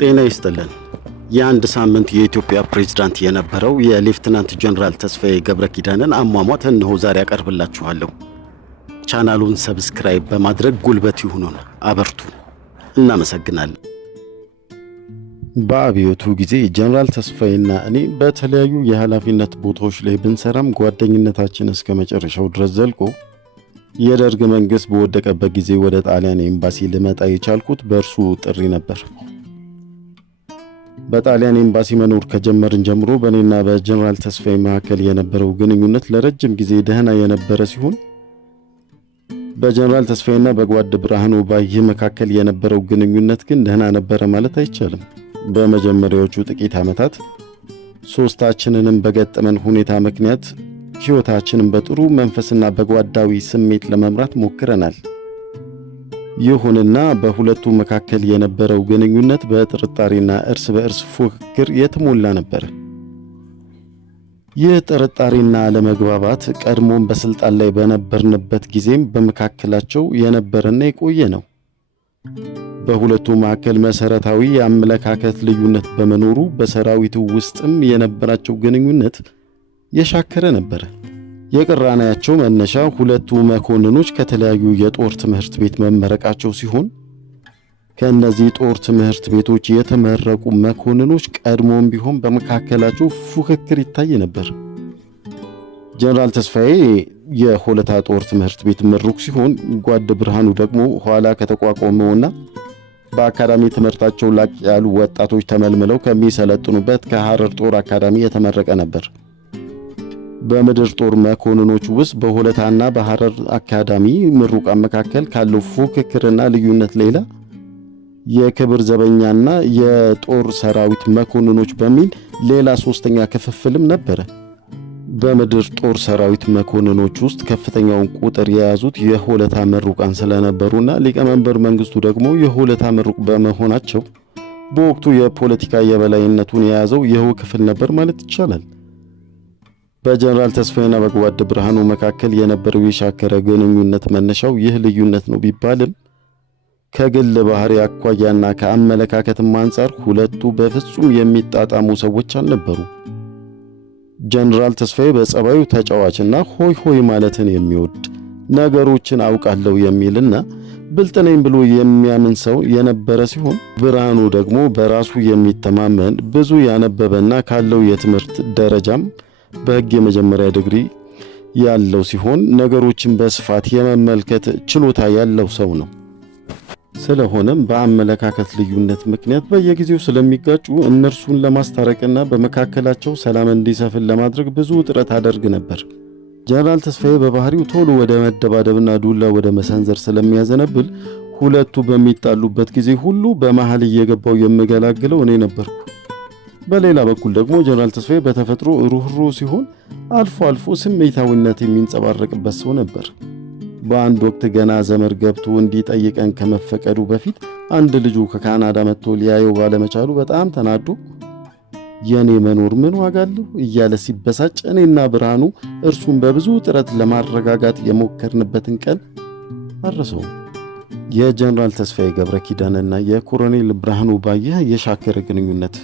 ጤና ይስጥልን። የአንድ ሳምንት የኢትዮጵያ ፕሬዝዳንት የነበረው የሌፍትናንት ጀነራል ተስፋዬ ገብረኪዳንን አሟሟት እነሆ ዛሬ አቀርብላችኋለሁ። ቻናሉን ሰብስክራይብ በማድረግ ጉልበት ይሁኑን፣ አበርቱ። እናመሰግናለን። በአብዮቱ ጊዜ ጀነራል ተስፋዬና እኔ በተለያዩ የኃላፊነት ቦታዎች ላይ ብንሰራም ጓደኝነታችን እስከ መጨረሻው ድረስ ዘልቆ የደርግ መንግስት በወደቀበት ጊዜ ወደ ጣሊያን ኤምባሲ ልመጣ የቻልኩት በእርሱ ጥሪ ነበር። በጣሊያን ኤምባሲ መኖር ከጀመርን ጀምሮ በእኔና በጀነራል ተስፋዬ መካከል የነበረው ግንኙነት ለረጅም ጊዜ ደህና የነበረ ሲሆን በጀነራል ተስፋዬና በጓድ ብርሃኑ ባየ መካከል የነበረው ግንኙነት ግን ደህና ነበረ ማለት አይቻልም። በመጀመሪያዎቹ ጥቂት ዓመታት ሶስታችንንም በገጠመን ሁኔታ ምክንያት ሕይወታችንን በጥሩ መንፈስና በጓዳዊ ስሜት ለመምራት ሞክረናል። ይሁንና በሁለቱ መካከል የነበረው ግንኙነት በጥርጣሬና እርስ በእርስ ፉክክር የተሞላ ነበር። ይህ ጥርጣሬና አለመግባባት ቀድሞም በስልጣን ላይ በነበርንበት ጊዜም በመካከላቸው የነበረና የቆየ ነው። በሁለቱ መካከል መሰረታዊ የአመለካከት ልዩነት በመኖሩ በሰራዊቱ ውስጥም የነበራቸው ግንኙነት የሻከረ ነበር። የቅራኔያቸው መነሻ ሁለቱ መኮንኖች ከተለያዩ የጦር ትምህርት ቤት መመረቃቸው ሲሆን ከእነዚህ ጦር ትምህርት ቤቶች የተመረቁ መኮንኖች ቀድሞም ቢሆን በመካከላቸው ፉክክር ይታይ ነበር። ጀነራል ተስፋዬ የሆለታ ጦር ትምህርት ቤት ምሩቅ ሲሆን ጓድ ብርሃኑ ደግሞ ኋላ ከተቋቋመውና በአካዳሚ ትምህርታቸው ላቅ ያሉ ወጣቶች ተመልምለው ከሚሰለጥኑበት ከሐረር ጦር አካዳሚ የተመረቀ ነበር። በምድር ጦር መኮንኖች ውስጥ በሆለታና በሐረር አካዳሚ ምሩቃን መካከል ካለው ፉክክርና ልዩነት ሌላ የክብር ዘበኛና የጦር ሰራዊት መኮንኖች በሚል ሌላ ሶስተኛ ክፍፍልም ነበረ። በምድር ጦር ሰራዊት መኮንኖች ውስጥ ከፍተኛውን ቁጥር የያዙት የሆለታ ምሩቃን ስለነበሩና ሊቀመንበር መንግስቱ ደግሞ የሆለታ ምሩቅ በመሆናቸው በወቅቱ የፖለቲካ የበላይነቱን የያዘው ይኸው ክፍል ነበር ማለት ይቻላል። በጀነራል ተስፋዬና በጓድ ብርሃኑ መካከል የነበረው የሻከረ ግንኙነት መነሻው ይህ ልዩነት ነው ቢባልም ከግል ባህሪ አኳያና ከአመለካከትም አንጻር ሁለቱ በፍጹም የሚጣጣሙ ሰዎች አልነበሩ። ጀነራል ተስፋዬ በጸባዩ ተጫዋችና ሆይ ሆይ ማለትን የሚወድ ነገሮችን አውቃለሁ የሚልና ብልጥ ነኝ ብሎ የሚያምን ሰው የነበረ ሲሆን ብርሃኑ ደግሞ በራሱ የሚተማመን ብዙ ያነበበና ካለው የትምህርት ደረጃም በሕግ የመጀመሪያ ዲግሪ ያለው ሲሆን ነገሮችን በስፋት የመመልከት ችሎታ ያለው ሰው ነው። ስለሆነም በአመለካከት ልዩነት ምክንያት በየጊዜው ስለሚጋጩ እነርሱን ለማስታረቅና በመካከላቸው ሰላም እንዲሰፍን ለማድረግ ብዙ ጥረት አደርግ ነበር። ጀነራል ተስፋዬ በባህሪው ቶሎ ወደ መደባደብና ዱላ ወደ መሰንዘር ስለሚያዘነብል ሁለቱ በሚጣሉበት ጊዜ ሁሉ በመሃል እየገባው የምገላግለው እኔ ነበርኩ። በሌላ በኩል ደግሞ ጀነራል ተስፋዬ በተፈጥሮ ሩህሩህ ሲሆን አልፎ አልፎ ስሜታዊነት የሚንጸባረቅበት ሰው ነበር። በአንድ ወቅት ገና ዘመድ ገብቶ እንዲጠይቀን ከመፈቀዱ በፊት አንድ ልጁ ከካናዳ መጥቶ ሊያየው ባለመቻሉ በጣም ተናዶ የኔ መኖር ምን ዋጋ አለው እያለ ሲበሳጭ እኔና ብርሃኑ እርሱን በብዙ ጥረት ለማረጋጋት የሞከርንበትን ቀን አረሰው። የጀነራል ተስፋዬ ገብረኪዳንና የኮሎኔል ብርሃኑ ባየ የሻከረ ግንኙነት።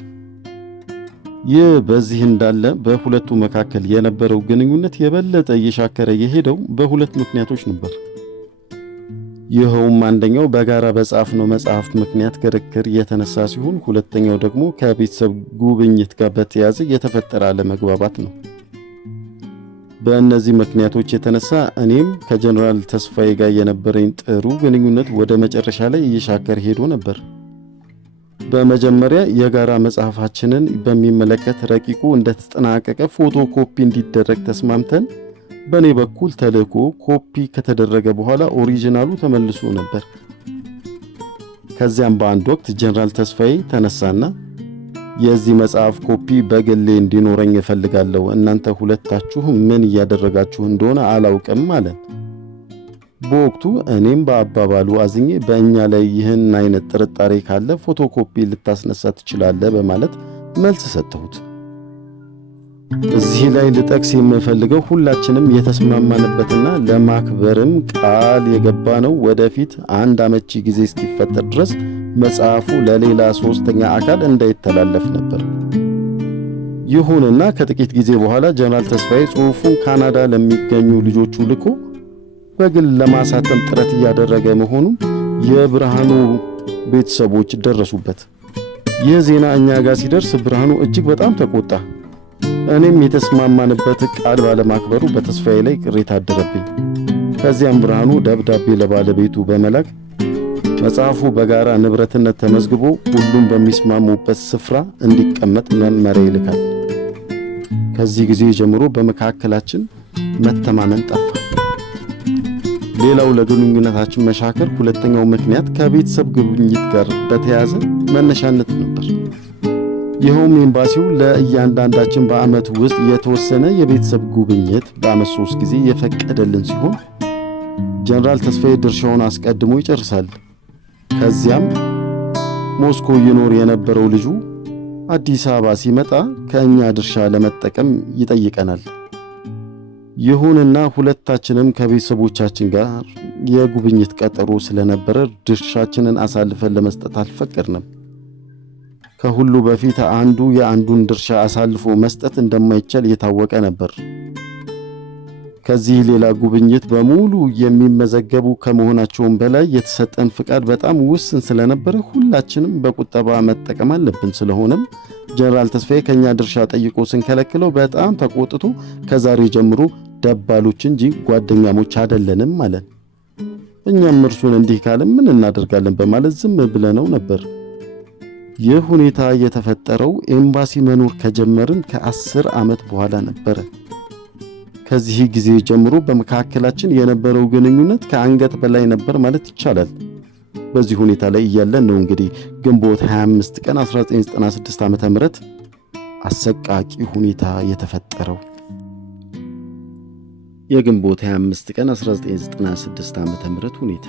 ይህ በዚህ እንዳለ በሁለቱ መካከል የነበረው ግንኙነት የበለጠ እየሻከረ የሄደው በሁለት ምክንያቶች ነበር። ይኸውም አንደኛው በጋራ በጻፍነው መጽሐፍ ምክንያት ክርክር የተነሳ ሲሆን ሁለተኛው ደግሞ ከቤተሰብ ጉብኝት ጋር በተያያዘ የተፈጠረ አለመግባባት ነው። በእነዚህ ምክንያቶች የተነሳ እኔም ከጀነራል ተስፋዬ ጋር የነበረኝ ጥሩ ግንኙነት ወደ መጨረሻ ላይ እየሻከረ ሄዶ ነበር። በመጀመሪያ የጋራ መጽሐፋችንን በሚመለከት ረቂቁ እንደተጠናቀቀ ፎቶኮፒ እንዲደረግ ተስማምተን በእኔ በኩል ተልኮ ኮፒ ከተደረገ በኋላ ኦሪጂናሉ ተመልሶ ነበር። ከዚያም በአንድ ወቅት ጀነራል ተስፋዬ ተነሳና የዚህ መጽሐፍ ኮፒ በግሌ እንዲኖረኝ እፈልጋለሁ፣ እናንተ ሁለታችሁ ምን እያደረጋችሁ እንደሆነ አላውቅም ማለት። በወቅቱ እኔም በአባባሉ አዝኜ በእኛ ላይ ይህን አይነት ጥርጣሬ ካለ ፎቶኮፒ ልታስነሳ ትችላለህ በማለት መልስ ሰጠሁት። እዚህ ላይ ልጠቅስ የምፈልገው ሁላችንም የተስማማንበትና ለማክበርም ቃል የገባነው ወደፊት አንድ አመቺ ጊዜ እስኪፈጠር ድረስ መጽሐፉ ለሌላ ሶስተኛ አካል እንዳይተላለፍ ነበር። ይሁንና ከጥቂት ጊዜ በኋላ ጀነራል ተስፋዬ ጽሑፉን ካናዳ ለሚገኙ ልጆቹ ልኮ በግል ለማሳተም ጥረት እያደረገ መሆኑን የብርሃኑ ቤተሰቦች ደረሱበት። ይህ ዜና እኛ ጋር ሲደርስ ብርሃኑ እጅግ በጣም ተቆጣ። እኔም የተስማማንበት ቃል ባለማክበሩ በተስፋዬ ላይ ቅሬታ አደረብኝ። ከዚያም ብርሃኑ ደብዳቤ ለባለቤቱ በመላክ መጽሐፉ በጋራ ንብረትነት ተመዝግቦ ሁሉም በሚስማሙበት ስፍራ እንዲቀመጥ መመሪያ ይልካል። ከዚህ ጊዜ ጀምሮ በመካከላችን መተማመን ጠፋ። ሌላው ለግንኙነታችን መሻከር ሁለተኛው ምክንያት ከቤተሰብ ጉብኝት ጋር በተያያዘ መነሻነት ነበር። ይኸውም ኤምባሲው ለእያንዳንዳችን በዓመት ውስጥ የተወሰነ የቤተሰብ ጉብኝት በዓመት 3 ጊዜ የፈቀደልን ሲሆን ጀነራል ተስፋዬ ድርሻውን አስቀድሞ ይጨርሳል። ከዚያም ሞስኮ ይኖር የነበረው ልጁ አዲስ አበባ ሲመጣ ከእኛ ድርሻ ለመጠቀም ይጠይቀናል። ይሁንና ሁለታችንም ከቤተሰቦቻችን ጋር የጉብኝት ቀጠሮ ስለነበረ ድርሻችንን አሳልፈን ለመስጠት አልፈቀድንም። ከሁሉ በፊት አንዱ የአንዱን ድርሻ አሳልፎ መስጠት እንደማይቻል የታወቀ ነበር። ከዚህ ሌላ ጉብኝት በሙሉ የሚመዘገቡ ከመሆናቸውም በላይ የተሰጠን ፍቃድ በጣም ውስን ስለነበረ ሁላችንም በቁጠባ መጠቀም አለብን። ስለሆነም ጀነራል ተስፋዬ ከኛ ድርሻ ጠይቆ ስንከለክለው በጣም ተቆጥቶ ከዛሬ ጀምሮ ደባሎች እንጂ ጓደኛሞች አይደለንም አለን። እኛም እርሱን እንዲህ ካለ ምን እናደርጋለን በማለት ዝም ብለነው ነበር። ይህ ሁኔታ የተፈጠረው ኤምባሲ መኖር ከጀመርን ከ10 ዓመት በኋላ ነበረ። ከዚህ ጊዜ ጀምሮ በመካከላችን የነበረው ግንኙነት ከአንገት በላይ ነበር ማለት ይቻላል። በዚህ ሁኔታ ላይ እያለን ነው እንግዲህ ግንቦት 25 ቀን 1996 ዓ.ም አሰቃቂ ሁኔታ የተፈጠረው። የግንቦት 25 ቀን 1996 ዓ.ም ሁኔታ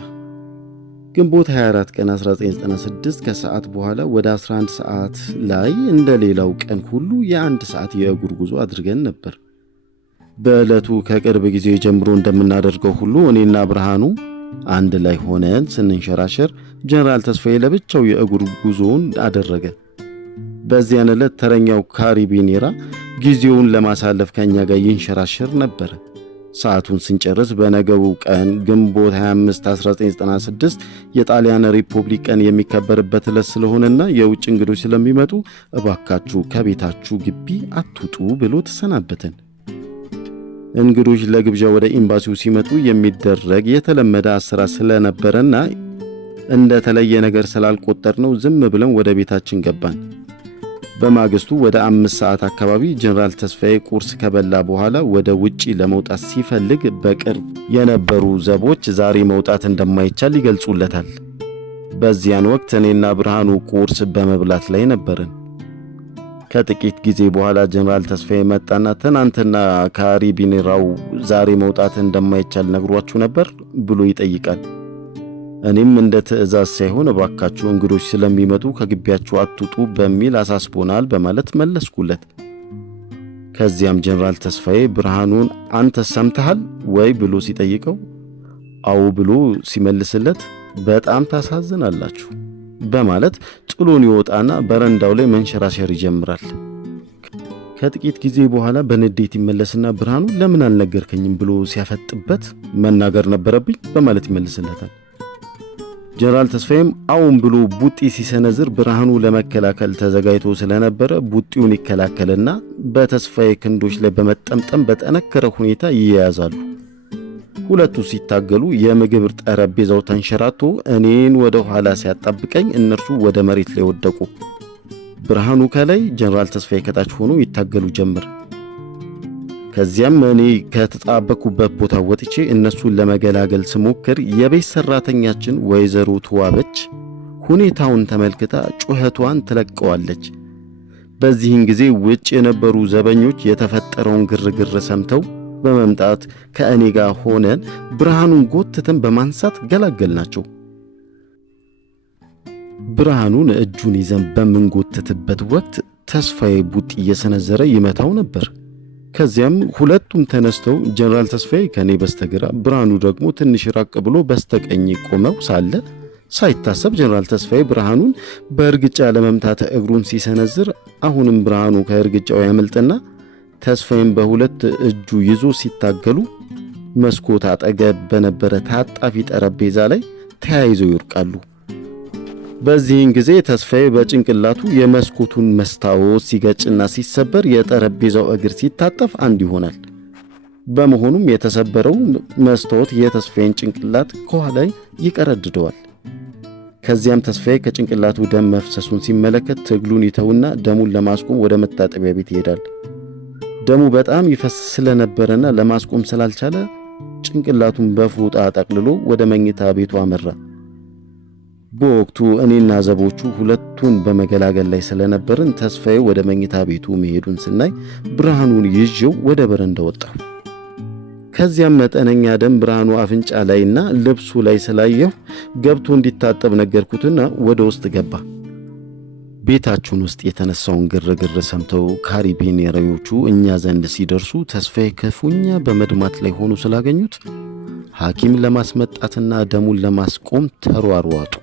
ግንቦት 24 ቀን 1996 ከሰዓት በኋላ ወደ 11 ሰዓት ላይ እንደ ሌላው ቀን ሁሉ የ1 ሰዓት የእግር ጉዞ አድርገን ነበር። በዕለቱ ከቅርብ ጊዜ ጀምሮ እንደምናደርገው ሁሉ እኔና ብርሃኑ አንድ ላይ ሆነን ስንንሸራሸር ጀነራል ተስፋዬ ለብቻው የእግር ጉዞውን አደረገ። በዚያን ዕለት ተረኛው ካሪቢኔራ ጊዜውን ለማሳለፍ ከኛ ጋር ይንሸራሸር ነበር። ሰዓቱን ስንጨርስ በነገው ቀን ግንቦት 25 1996 የጣሊያን ሪፑብሊክ ቀን የሚከበርበት ዕለት ስለሆነና የውጭ እንግዶች ስለሚመጡ እባካችሁ ከቤታችሁ ግቢ አትውጡ ብሎ ተሰናበተን። እንግዶች ለግብዣ ወደ ኤምባሲው ሲመጡ የሚደረግ የተለመደ አሰራር ስለነበረና እንደተለየ ነገር ስላልቆጠርነው ዝም ብለን ወደ ቤታችን ገባን። በማግስቱ ወደ 5 ሰዓት አካባቢ ጀነራል ተስፋዬ ቁርስ ከበላ በኋላ ወደ ውጪ ለመውጣት ሲፈልግ በቅርብ የነበሩ ዘቦች ዛሬ መውጣት እንደማይቻል ይገልጹለታል። በዚያን ወቅት እኔና ብርሃኑ ቁርስ በመብላት ላይ ነበርን። ከጥቂት ጊዜ በኋላ ጀነራል ተስፋዬ መጣና ትናንትና ካሪቢኔራው ዛሬ መውጣት እንደማይቻል ነግሯችሁ ነበር ብሎ ይጠይቃል። እኔም እንደ ትዕዛዝ ሳይሆን እባካችሁ እንግዶች ስለሚመጡ ከግቢያችሁ አትውጡ በሚል አሳስቦናል በማለት መለስኩለት። ከዚያም ጀነራል ተስፋዬ ብርሃኑን አንተ ሰምተሃል ወይ ብሎ ሲጠይቀው አዎ ብሎ ሲመልስለት በጣም ታሳዝናላችሁ በማለት ጥሎን ይወጣና በረንዳው ላይ መንሸራሸር ይጀምራል። ከጥቂት ጊዜ በኋላ በንዴት ይመለስና ብርሃኑ ለምን አልነገርከኝም ብሎ ሲያፈጥበት መናገር ነበረብኝ በማለት ይመልስለታል። ጀነራል ተስፋዬም አዎን ብሎ ቡጢ ሲሰነዝር ብርሃኑ ለመከላከል ተዘጋጅቶ ስለነበረ ቡጢውን ይከላከልና በተስፋዬ ክንዶች ላይ በመጠምጠም በጠነከረ ሁኔታ ይያያዛሉ። ሁለቱ ሲታገሉ የምግብ ጠረጴዛው ተንሸራቶ እኔን ወደ ኋላ ሲያጣብቀኝ እነርሱ ወደ መሬት ላይ ወደቁ። ብርሃኑ ከላይ ጀነራል ተስፋዬ ከታች ሆኖ ይታገሉ ጀመር። ከዚያም እኔ ከተጣበኩበት ቦታ ወጥቼ እነሱን ለመገላገል ስሞክር የቤት ሰራተኛችን ወይዘሮ ተዋበች ሁኔታውን ተመልክታ ጩኸቷን ትለቀዋለች። በዚህን ጊዜ ውጭ የነበሩ ዘበኞች የተፈጠረውን ግርግር ሰምተው በመምጣት ከእኔ ጋር ሆነን ብርሃኑን ጎትተን በማንሳት ገላገልናቸው። ብርሃኑን እጁን ይዘን በምንጎትትበት ወቅት ተስፋዬ ቡጢ እየሰነዘረ ይመታው ነበር። ከዚያም ሁለቱም ተነስተው ጀነራል ተስፋዬ ከኔ በስተግራ ብርሃኑ ደግሞ ትንሽ ራቅ ብሎ በስተቀኝ ቆመው ሳለ ሳይታሰብ ጀነራል ተስፋዬ ብርሃኑን በእርግጫ ለመምታት እግሩን ሲሰነዝር አሁንም ብርሃኑ ከእርግጫው ያመልጥና ተስፋዬን በሁለት እጁ ይዞ ሲታገሉ መስኮት አጠገብ በነበረ ታጣፊ ጠረጴዛ ላይ ተያይዘው ይወድቃሉ። በዚህን ጊዜ ተስፋዬ በጭንቅላቱ የመስኮቱን መስታወት ሲገጭና ሲሰበር የጠረጴዛው እግር ሲታጠፍ አንድ ይሆናል። በመሆኑም የተሰበረው መስታወት የተስፋዬን ጭንቅላት ከኋላ ይቀረድደዋል። ከዚያም ተስፋዬ ከጭንቅላቱ ደም መፍሰሱን ሲመለከት ትግሉን ይተውና ደሙን ለማስቆም ወደ መታጠቢያ ቤት ይሄዳል። ደሙ በጣም ይፈስ ስለነበረና ለማስቆም ስላልቻለ ጭንቅላቱን በፎጣ ጠቅልሎ ወደ መኝታ ቤቱ አመራ። በወቅቱ እኔና ዘቦቹ ሁለቱን በመገላገል ላይ ስለነበርን ተስፋዬ ወደ መኝታ ቤቱ መሄዱን ስናይ ብርሃኑን ይዤው ወደ በረንዳ ወጣሁ። ከዚያም መጠነኛ ደም ብርሃኑ አፍንጫ ላይና ልብሱ ላይ ስላየሁ ገብቶ እንዲታጠብ ነገርኩትና ወደ ውስጥ ገባ። ቤታችን ውስጥ የተነሳውን ግርግር ሰምተው ካሪቢኔሮቹ እኛ ዘንድ ሲደርሱ ተስፋዬ ክፉኛ በመድማት ላይ ሆኖ ስላገኙት ሐኪም ለማስመጣትና ደሙን ለማስቆም ተሯሯጡ።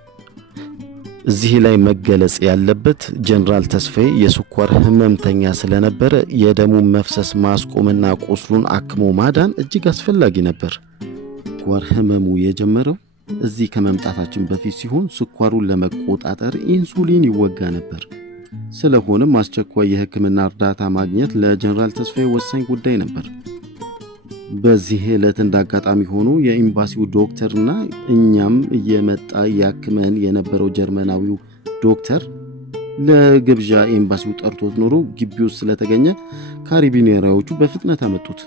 እዚህ ላይ መገለጽ ያለበት ጀነራል ተስፋዬ የስኳር ህመምተኛ ስለነበረ የደሙን መፍሰስ ማስቆምና ቁስሉን አክሞ ማዳን እጅግ አስፈላጊ ነበር። ስኳር ህመሙ የጀመረው እዚህ ከመምጣታችን በፊት ሲሆን ስኳሩን ለመቆጣጠር ኢንሱሊን ይወጋ ነበር። ስለሆነም አስቸኳይ የሕክምና እርዳታ ማግኘት ለጀነራል ተስፋዬ ወሳኝ ጉዳይ ነበር። በዚህ ዕለት እንዳጋጣሚ ሆኖ የኤምባሲው ዶክተርና እኛም እየመጣ ያክመን የነበረው ጀርመናዊው ዶክተር ለግብዣ ኤምባሲው ጠርቶት ኖሮ ግቢ ውስጥ ስለተገኘ ካሪቢኔሮቹ በፍጥነት አመጡት።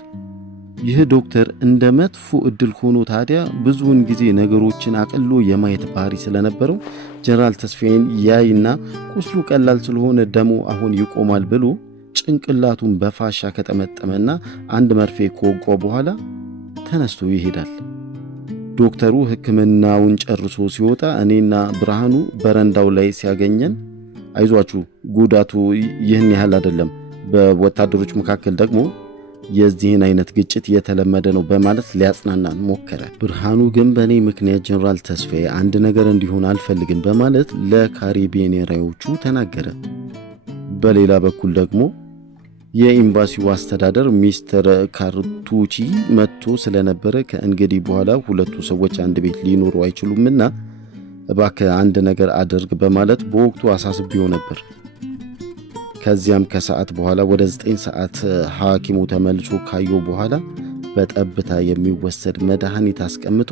ይህ ዶክተር እንደ መጥፎ እድል ሆኖ ታዲያ ብዙውን ጊዜ ነገሮችን አቅሎ የማየት ባህሪ ስለነበረው ጀነራል ተስፋዬን ያይና ቁስሉ ቀላል ስለሆነ ደሙ አሁን ይቆማል ብሎ ጭንቅላቱን በፋሻ ከጠመጠመና አንድ መርፌ ከወጋ በኋላ ተነስቶ ይሄዳል። ዶክተሩ ሕክምናውን ጨርሶ ሲወጣ እኔና ብርሃኑ በረንዳው ላይ ሲያገኘን አይዟችሁ ጉዳቱ ይህን ያህል አይደለም፣ በወታደሮች መካከል ደግሞ የዚህን አይነት ግጭት የተለመደ ነው በማለት ሊያጽናናን ሞከረ። ብርሃኑ ግን በእኔ ምክንያት ጀነራል ተስፋዬ አንድ ነገር እንዲሆን አልፈልግም በማለት ለካሪቢኔሮቹ ተናገረ። በሌላ በኩል ደግሞ የኤምባሲው አስተዳደር ሚስተር ካርቱቺ መጥቶ ስለነበረ ከእንግዲህ በኋላ ሁለቱ ሰዎች አንድ ቤት ሊኖሩ አይችሉምና እባክህ አንድ ነገር አድርግ በማለት በወቅቱ አሳስቤው ነበር። ከዚያም ከሰዓት በኋላ ወደ 9 ሰዓት ሐኪሙ ተመልሶ ካየው በኋላ በጠብታ የሚወሰድ መድኃኒት አስቀምጦ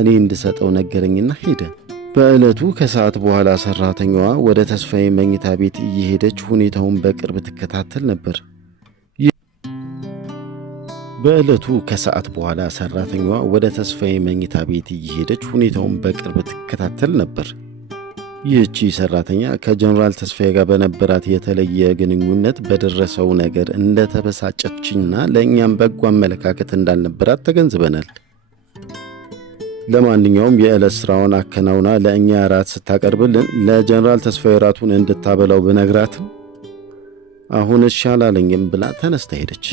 እኔ እንድሰጠው ነገረኝና ሄደ። በዕለቱ ከሰዓት በኋላ ሰራተኛዋ ወደ ተስፋዬ መኝታ ቤት እየሄደች ሁኔታውን በቅርብ ትከታተል ነበር። ይህቺ ሰራተኛ ከጀነራል ተስፋዬ ጋር በነበራት የተለየ ግንኙነት በደረሰው ነገር እንደተበሳጨችና ለእኛም በጎ አመለካከት እንዳልነበራት ተገንዝበናል። ለማንኛውም የዕለት ስራውን አከናውና ለእኛ ራት ስታቀርብልን ለጀነራል ተስፋዬ ራቱን እንድታበላው ብነግራትም አሁን እሺ አላለኝም ብላ ተነስታ ሄደች።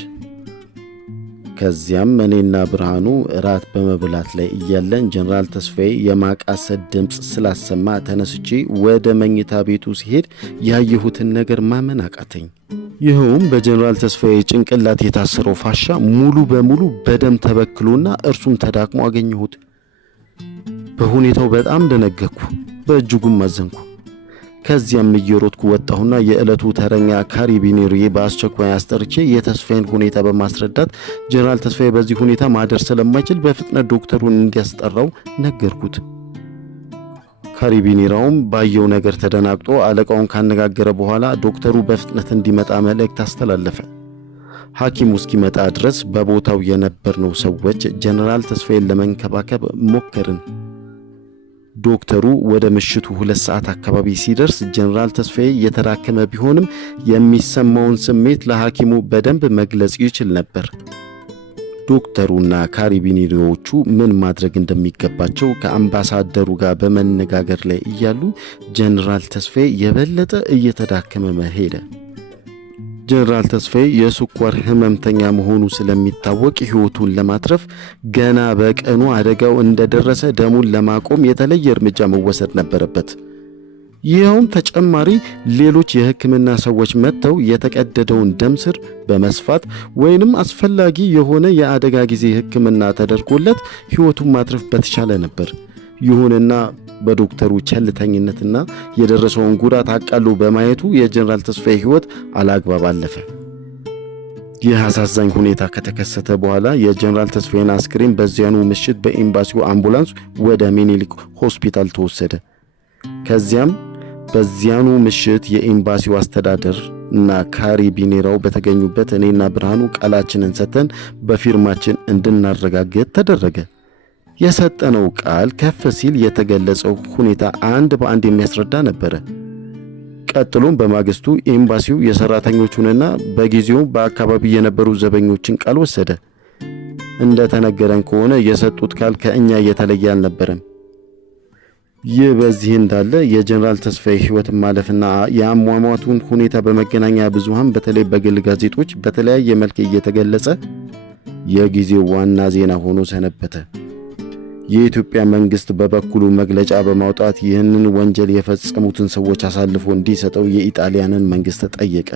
ከዚያም እኔና ብርሃኑ ራት በመብላት ላይ እያለን ጀነራል ተስፋዬ የማቃሰት ድምፅ ስላሰማ ተነስቼ ወደ መኝታ ቤቱ ሲሄድ ያየሁትን ነገር ማመን አቃተኝ። ይኸውም በጀነራል ተስፋዬ ጭንቅላት የታሰረው ፋሻ ሙሉ በሙሉ በደም ተበክሎና እርሱም ተዳክሞ አገኘሁት። በሁኔታው በጣም ደነገጥኩ፣ በእጅጉም አዘንኩ። ከዚያም እየሮጥኩ ወጣሁና የዕለቱ ተረኛ ካሪቢኔሪ በአስቸኳይ አስጠርቼ የተስፋዬን ሁኔታ በማስረዳት ጀነራል ተስፋዬ በዚህ ሁኔታ ማደር ስለማይችል በፍጥነት ዶክተሩን እንዲያስጠራው ነገርኩት። ካሪቢኔራውም ባየው ነገር ተደናግጦ አለቃውን ካነጋገረ በኋላ ዶክተሩ በፍጥነት እንዲመጣ መልእክት አስተላለፈ። ሐኪሙ እስኪመጣ ድረስ በቦታው የነበርነው ሰዎች ጀነራል ተስፋዬን ለመንከባከብ ሞከርን። ዶክተሩ ወደ ምሽቱ 2 ሰዓት አካባቢ ሲደርስ ጀነራል ተስፋዬ የተዳከመ ቢሆንም የሚሰማውን ስሜት ለሐኪሙ በደንብ መግለጽ ይችል ነበር። ዶክተሩና ካሪቢኔሮቹ ምን ማድረግ እንደሚገባቸው ከአምባሳደሩ ጋር በመነጋገር ላይ እያሉ ጀነራል ተስፋዬ የበለጠ እየተዳከመ ሄደ። ጀነራል ተስፋዬ የስኳር ህመምተኛ መሆኑ ስለሚታወቅ ህይወቱን ለማትረፍ ገና በቀኑ አደጋው እንደደረሰ ደሙን ለማቆም የተለየ እርምጃ መወሰድ ነበረበት። ይኸውም ተጨማሪ ሌሎች የህክምና ሰዎች መጥተው የተቀደደውን ደም ስር በመስፋት ወይንም አስፈላጊ የሆነ የአደጋ ጊዜ ህክምና ተደርጎለት ህይወቱን ማትረፍ በተቻለ ነበር። ይሁንና በዶክተሩ ቸልተኝነትና የደረሰውን ጉዳት አቃሎ በማየቱ የጀነራል ተስፋዬ ህይወት አላግባብ አለፈ። ይህ አሳዛኝ ሁኔታ ከተከሰተ በኋላ የጀነራል ተስፋዬን አስክሬን በዚያኑ ምሽት በኤምባሲው አምቡላንስ ወደ ሚኒሊክ ሆስፒታል ተወሰደ። ከዚያም በዚያኑ ምሽት የኤምባሲው አስተዳደር እና ካሪቢኔራው በተገኙበት እኔና ብርሃኑ ቃላችንን ሰጥተን በፊርማችን እንድናረጋግጥ ተደረገ። የሰጠነው ቃል ከፍ ሲል የተገለጸው ሁኔታ አንድ በአንድ የሚያስረዳ ነበር። ቀጥሎም በማግስቱ ኤምባሲው የሰራተኞቹንና በጊዜው በአካባቢ የነበሩ ዘበኞችን ቃል ወሰደ። እንደተነገረን ከሆነ የሰጡት ቃል ከእኛ የተለየ አልነበረም። ይህ በዚህ እንዳለ የጀነራል ተስፋዬ ህይወት ማለፍና የአሟሟቱን ሁኔታ በመገናኛ ብዙሃን በተለይ በግል ጋዜጦች በተለያየ መልክ እየተገለጸ የጊዜው ዋና ዜና ሆኖ ሰነበተ። የኢትዮጵያ መንግስት በበኩሉ መግለጫ በማውጣት ይህንን ወንጀል የፈጸሙትን ሰዎች አሳልፎ እንዲሰጠው የኢጣሊያንን መንግስት ጠየቀ።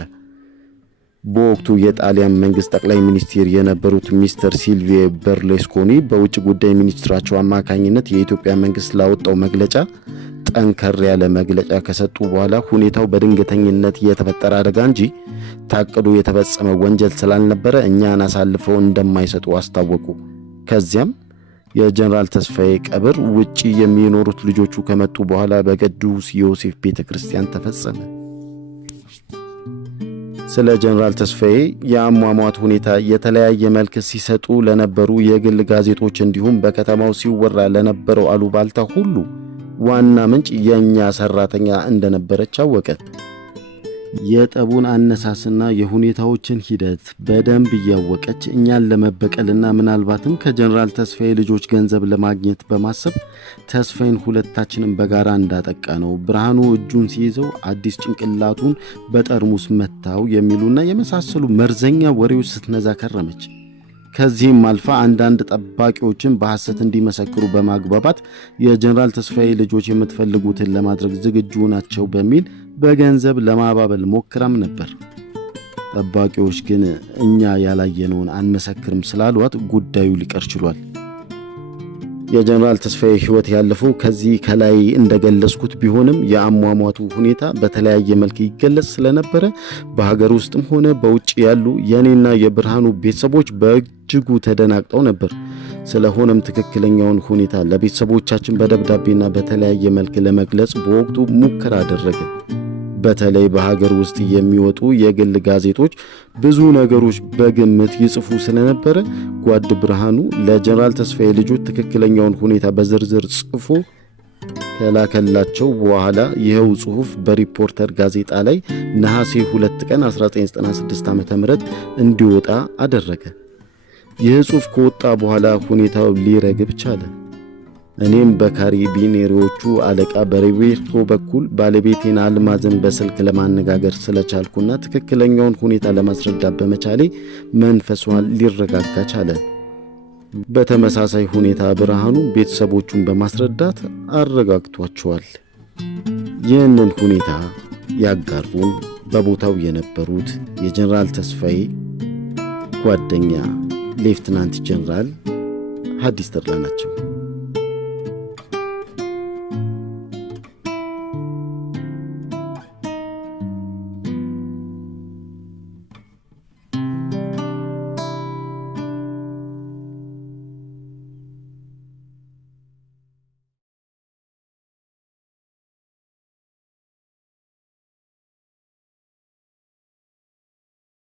በወቅቱ የጣሊያን መንግስት ጠቅላይ ሚኒስትር የነበሩት ሚስተር ሲልቪዮ በርሉስኮኒ በውጭ ጉዳይ ሚኒስትራቸው አማካኝነት የኢትዮጵያ መንግስት ላወጣው መግለጫ ጠንከር ያለ መግለጫ ከሰጡ በኋላ ሁኔታው በድንገተኝነት የተፈጠረ አደጋ እንጂ ታቅዶ የተፈጸመ ወንጀል ስላልነበረ እኛን አሳልፈው እንደማይሰጡ አስታወቁ። ከዚያም የጀነራል ተስፋዬ ቀብር ውጪ የሚኖሩት ልጆቹ ከመጡ በኋላ በቅዱስ ዮሴፍ ቤተክርስቲያን ተፈጸመ። ስለ ጀነራል ተስፋዬ የአሟሟት ሁኔታ የተለያየ መልክ ሲሰጡ ለነበሩ የግል ጋዜጦች እንዲሁም በከተማው ሲወራ ለነበረው አሉባልታ ሁሉ ዋና ምንጭ የኛ ሰራተኛ እንደነበረች አወቀ። የጠቡን አነሳስና የሁኔታዎችን ሂደት በደንብ እያወቀች እኛን ለመበቀልና ምናልባትም ከጀነራል ተስፋዬ ልጆች ገንዘብ ለማግኘት በማሰብ ተስፋዬን ሁለታችንን በጋራ እንዳጠቃ ነው። ብርሃኑ እጁን ሲይዘው አዲስ ጭንቅላቱን በጠርሙስ መታው የሚሉና የመሳሰሉ መርዘኛ ወሬዎች ስትነዛ ከረመች። ከዚህም አልፋ አንዳንድ ጠባቂዎችን በሐሰት እንዲመሰክሩ በማግባባት የጀነራል ተስፋዬ ልጆች የምትፈልጉትን ለማድረግ ዝግጁ ናቸው በሚል በገንዘብ ለማባበል ሞክራም ነበር። ጠባቂዎች ግን እኛ ያላየነውን አንመሰክርም ስላሏት ጉዳዩ ሊቀር ችሏል። የጀነራል ተስፋዬ ህይወት ያለፈው ከዚህ ከላይ እንደገለጽኩት ቢሆንም የአሟሟቱ ሁኔታ በተለያየ መልክ ይገለጽ ስለነበረ በሀገር ውስጥም ሆነ በውጭ ያሉ የኔና የብርሃኑ ቤተሰቦች በእጅጉ ተደናግጠው ነበር። ስለሆነም ትክክለኛውን ሁኔታ ለቤተሰቦቻችን በደብዳቤና በተለያየ መልክ ለመግለጽ በወቅቱ ሙከራ አደረገ። በተለይ በሀገር ውስጥ የሚወጡ የግል ጋዜጦች ብዙ ነገሮች በግምት ይጽፉ ስለነበረ ጓድ ብርሃኑ ለጀነራል ተስፋዬ ልጆች ትክክለኛውን ሁኔታ በዝርዝር ጽፎ ከላከላቸው በኋላ ይኸው ጽሑፍ በሪፖርተር ጋዜጣ ላይ ነሐሴ 2 ቀን 1996 ዓ.ም እንዲወጣ አደረገ። ይህ ጽሑፍ ከወጣ በኋላ ሁኔታው ሊረግብ ቻለ። እኔም በካሪቢኔሮቹ አለቃ በሮቤርቶ በኩል ባለቤቴን አልማዝን በስልክ ለማነጋገር ስለቻልኩና ትክክለኛውን ሁኔታ ለማስረዳት በመቻሌ መንፈሷን ሊረጋጋ ቻለ። በተመሳሳይ ሁኔታ ብርሃኑ ቤተሰቦቹን በማስረዳት አረጋግቷቸዋል። ይህንን ሁኔታ ያጋሩን በቦታው የነበሩት የጀነራል ተስፋዬ ጓደኛ ሌፍትናንት ጀነራል ሐዲስ ተድላ ናቸው።